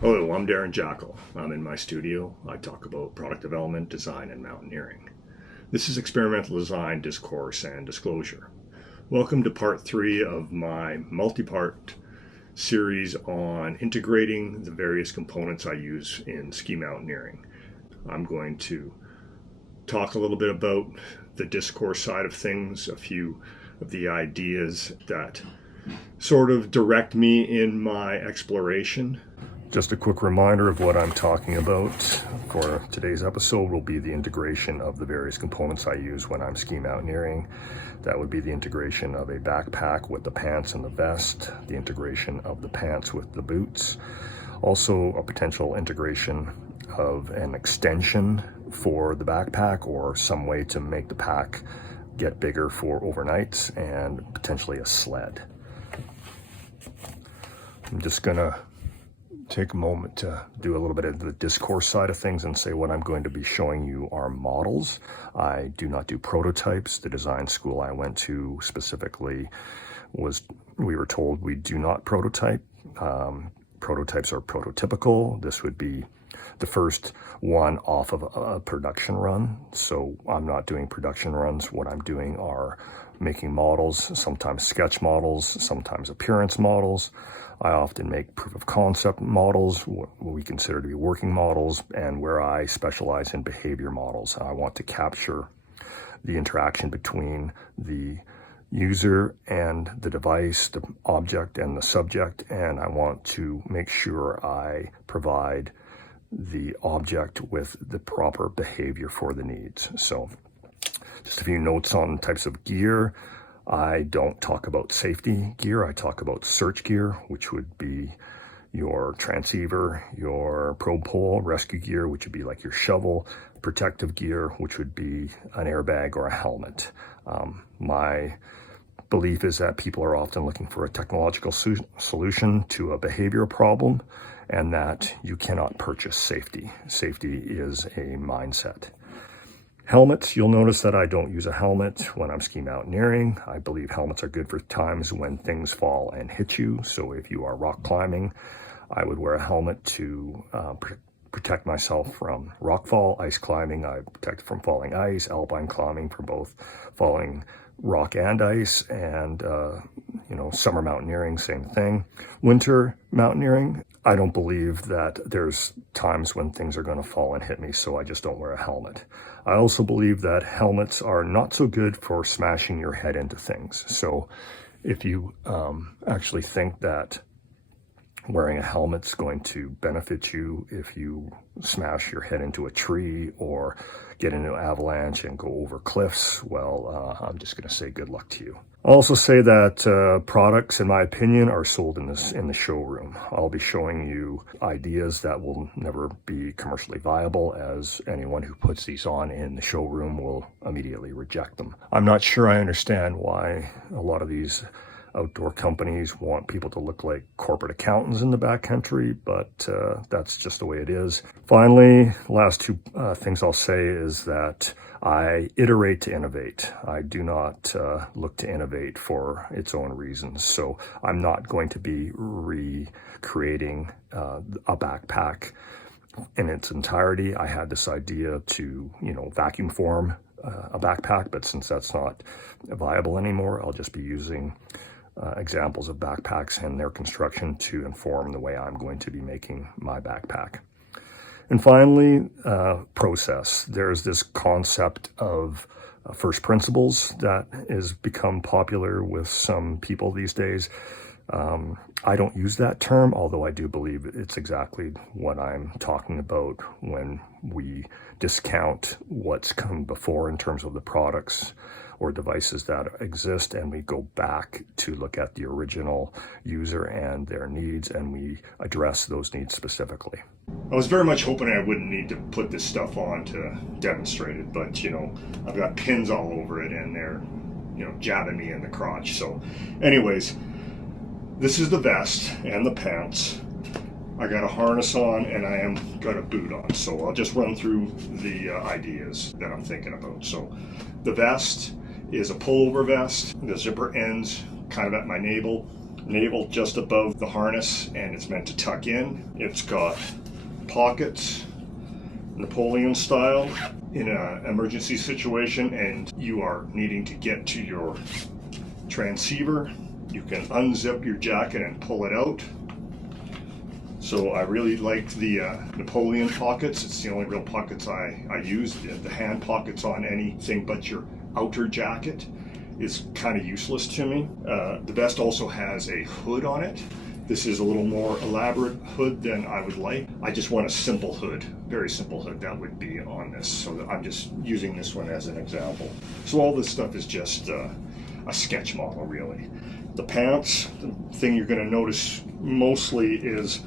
Hello, I'm Darren Jackal. I'm in my studio. I talk about product development, design, and mountaineering. This is experimental design, discourse, and disclosure. Welcome to part 3 of my multi-part series on integrating the various components I use in ski mountaineering. I'm going to talk a little bit about the discourse side of things, a few of the ideas that sort of direct me in my exploration. Just a quick reminder of what I'm talking about for today's episode will be the integration of the various components I use when I'm ski mountaineering. That would be the integration of a backpack with the pants and the vest, the integration of the pants with the boots, also a potential integration of an extension for the backpack or some way to make the pack get bigger for overnights, and potentially a sled. I'm just gonna take a moment to do a little bit of the discourse side of things and say what I'm going to be showing you are models. I do not do prototypes. The design school I went to specifically we were told we do not prototype. Prototypes are prototypical. This would be the first one off of a production run. So I'm not doing production runs. What I'm doing are making models, sometimes sketch models, sometimes appearance models. I often make proof of concept models, what we consider to be working models, and where I specialize in behavior models. I want to capture the interaction between the user and the device, the object and the subject, and I want to make sure I provide the object with the proper behavior for the needs. So just a few notes on types of gear. I don't talk about safety gear. I talk about search gear, which would be your transceiver, your probe pole, rescue gear, which would be like your shovel, protective gear, which would be an airbag or a helmet. My belief is that people are often looking for a technological solution to a behavioral problem, and that you cannot purchase safety. Safety is a mindset. Helmets, you'll notice that I don't use a helmet when I'm ski mountaineering. I believe helmets are good for times when things fall and hit you. So if you are rock climbing, I would wear a helmet to protect myself from rock fall. Ice climbing, I protect from falling ice. Alpine climbing from both falling rock and ice. And summer mountaineering, same thing. Winter mountaineering, I don't believe that there's times when things are going to fall and hit me, so I just don't wear a helmet. I also believe that helmets are not so good for smashing your head into things. So if you actually think that wearing a helmet's going to benefit you if you smash your head into a tree or get into an avalanche and go over cliffs, well, I'm just going to say good luck to you. I'll also say that products, in my opinion, are sold in the showroom. I'll be showing you ideas that will never be commercially viable, as anyone who puts these on in the showroom will immediately reject them. I'm not sure I understand why a lot of these outdoor companies want people to look like corporate accountants in the backcountry, but that's just the way it is. Finally, last two things I'll say is that I iterate to innovate. I do not look to innovate for its own reasons. So I'm not going to be recreating a backpack in its entirety. I had this idea to, vacuum form a backpack, but since that's not viable anymore, I'll just be using examples of backpacks and their construction to inform the way I'm going to be making my backpack. And finally, process. There's this concept of first principles that has become popular with some people these days. I don't use that term, although I do believe it's exactly what I'm talking about when we discount what's come before in terms of the products or devices that exist, and we go back to look at the original user and their needs, and we address those needs specifically. I was very much hoping I wouldn't need to put this stuff on to demonstrate it, but I've got pins all over it and they're jabbing me in the crotch. So anyways, this is the vest and the pants. I got a harness on and I am got a boot on. So I'll just run through the ideas that I'm thinking about. So the vest is a pullover vest. The zipper ends kind of at my navel navel just above the harness, and it's meant to tuck in. It's got pockets, Napoleon style, in an emergency situation and you are needing to get to your transceiver. You can unzip your jacket and pull it out. So I really like the Napoleon pockets. It's the only real pockets I use. The hand pockets on anything but your outer jacket is kind of useless to me. The vest also has a hood on it. This is a little more elaborate hood than I would like. I just want a simple hood, very simple hood that would be on this. So I'm just using this one as an example. So all this stuff is just a sketch model, really. The pants, the thing you're going to notice mostly is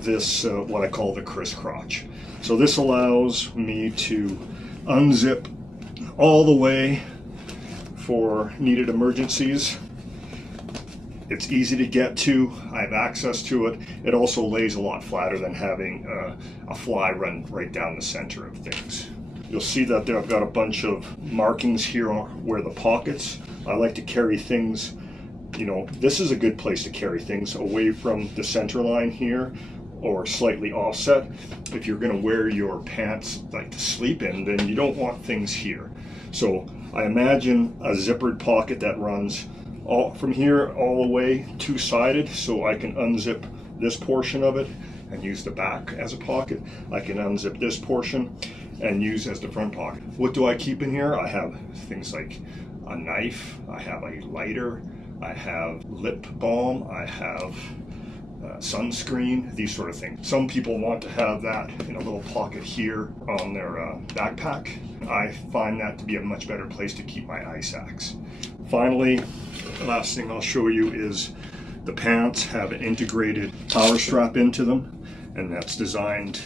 this, what I call the crisscrotch. So this allows me to unzip all the way for needed emergencies. It's easy to get to. I have access to it. It also lays a lot flatter than having a fly run right down the center of things. You'll see that there I've got a bunch of markings here where the pockets. I like to carry things, you know, this is a good place to carry things away from the center line here or slightly offset. If you're going to wear your pants like to sleep in, then you don't want things here. So I imagine a zippered pocket that runs from here all the way two-sided, so I can unzip this portion of it and use the back as a pocket. I can unzip this portion and use as the front pocket. What do I keep in here? I have things like a knife, I have a lighter, I have lip balm, I have sunscreen, these sort of things. Some people want to have that in a little pocket here on their backpack. I find that to be a much better place to keep my ice axe. Finally, the last thing I'll show you is the pants have an integrated power strap into them, and that's designed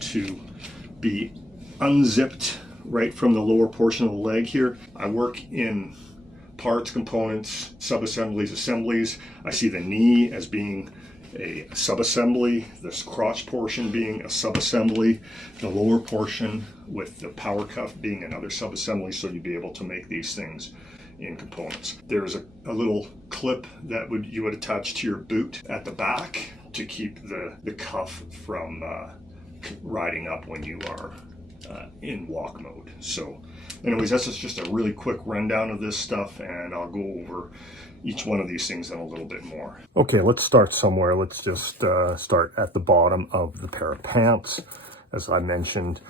to be unzipped right from the lower portion of the leg here. I work in parts, components, sub-assemblies, assemblies. I see the knee as being a sub-assembly, this crotch portion being a sub-assembly, the lower portion with the power cuff being another sub-assembly, so you'd be able to make these things in components. There's a little clip that you would attach to your boot at the back to keep the cuff from riding up when you are in walk mode. So anyways, that's just a really quick rundown of this stuff, and I'll go over each one of these things in a little bit more. Okay, let's start somewhere. Let's just start at the bottom of the pair of pants. As I mentioned,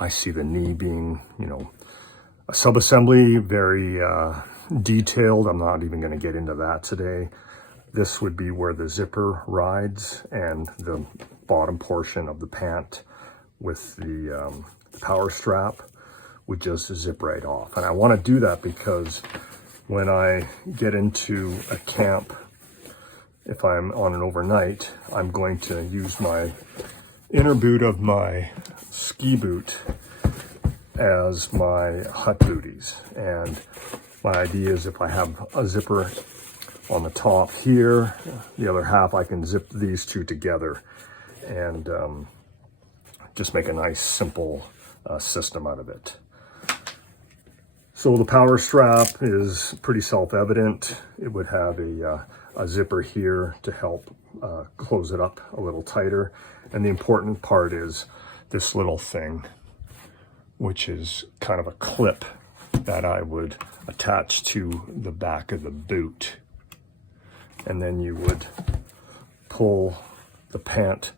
I see the knee being, you know, a sub-assembly, very detailed. I'm not even going to get into that today. This would be where the zipper rides, and the bottom portion of the pant with the power strap would just zip right off. And I want to do that because when I get into a camp, if I'm on an overnight, I'm going to use my inner boot of my ski boot as my hut booties. And my idea is if I have a zipper on the top here, the other half I can zip these two together and just make a nice simple system out of it. So the power strap is pretty self-evident. It would have a zipper here to help close it up a little tighter. And the important part is this little thing, which is kind of a clip that I would attach to the back of the boot. And then you would pull the pant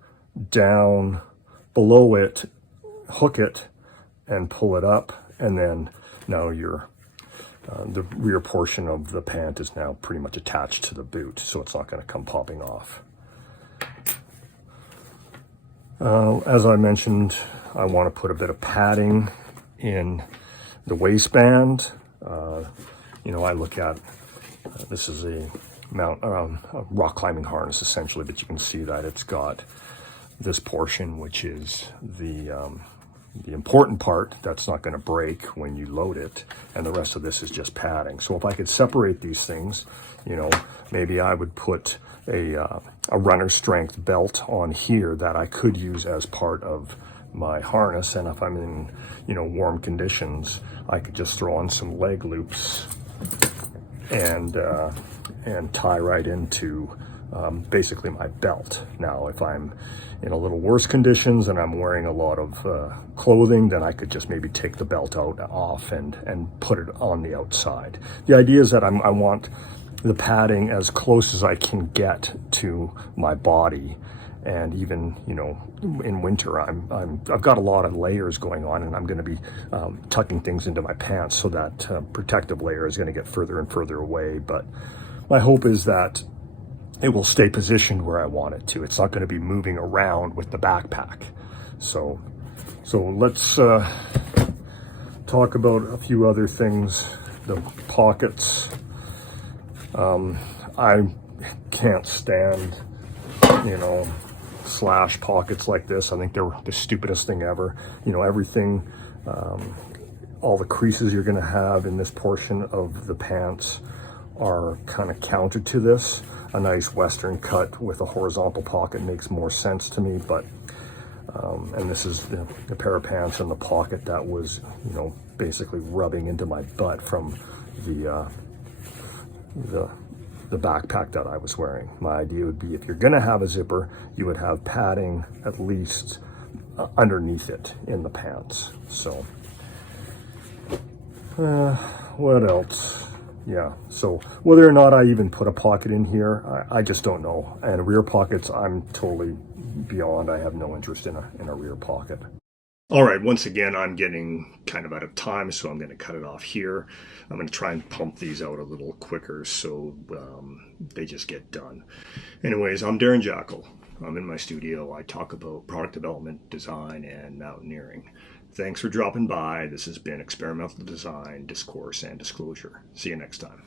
down below it, hook it, and pull it up. And then now the rear portion of the pant is now pretty much attached to the boot, so it's not going to come popping off. As I mentioned, I want to put a bit of padding in the waistband. You know, I look at, this is a rock climbing harness essentially, but you can see that it's got this portion, which is the important part that's not going to break when you load it, and the rest of this is just padding. So if I could separate these things, you know, maybe I would put a runner strength belt on here that I could use as part of my harness, and if I'm in, you know, warm conditions, I could just throw on some leg loops and tie right into basically my belt. Now, if I'm in a little worse conditions and I'm wearing a lot of clothing, then I could just maybe take the belt off and put it on the outside. The idea is that I want the padding as close as I can get to my body. And even, you know, in winter, I've got a lot of layers going on, and I'm going to be tucking things into my pants, so that protective layer is going to get further and further away. But my hope is that it will stay positioned where I want it to. It's not going to be moving around with the backpack. So let's talk about a few other things. The pockets. I can't stand, you know, slash pockets like this. I think they're the stupidest thing ever. You know, everything, all the creases you're going to have in this portion of the pants are kind of counter to this. A nice Western cut with a horizontal pocket makes more sense to me, but and this is the pair of pants in the pocket that was, you know, basically rubbing into my butt from the backpack that I was wearing. My idea would be, if you're gonna have a zipper, you would have padding at least underneath it in the pants. So what else? Yeah, so whether or not I even put a pocket in here, I just don't know. And rear pockets, I'm totally beyond. I have no interest in a rear pocket. All right, once again, I'm getting kind of out of time, so I'm going to cut it off here. I'm going to try and pump these out a little quicker so they just get done. Anyways, I'm Darren Jackal. I'm in my studio. I talk about product development, design, and mountaineering. Thanks for dropping by. This has been Experimental Design, Discourse, and Disclosure. See you next time.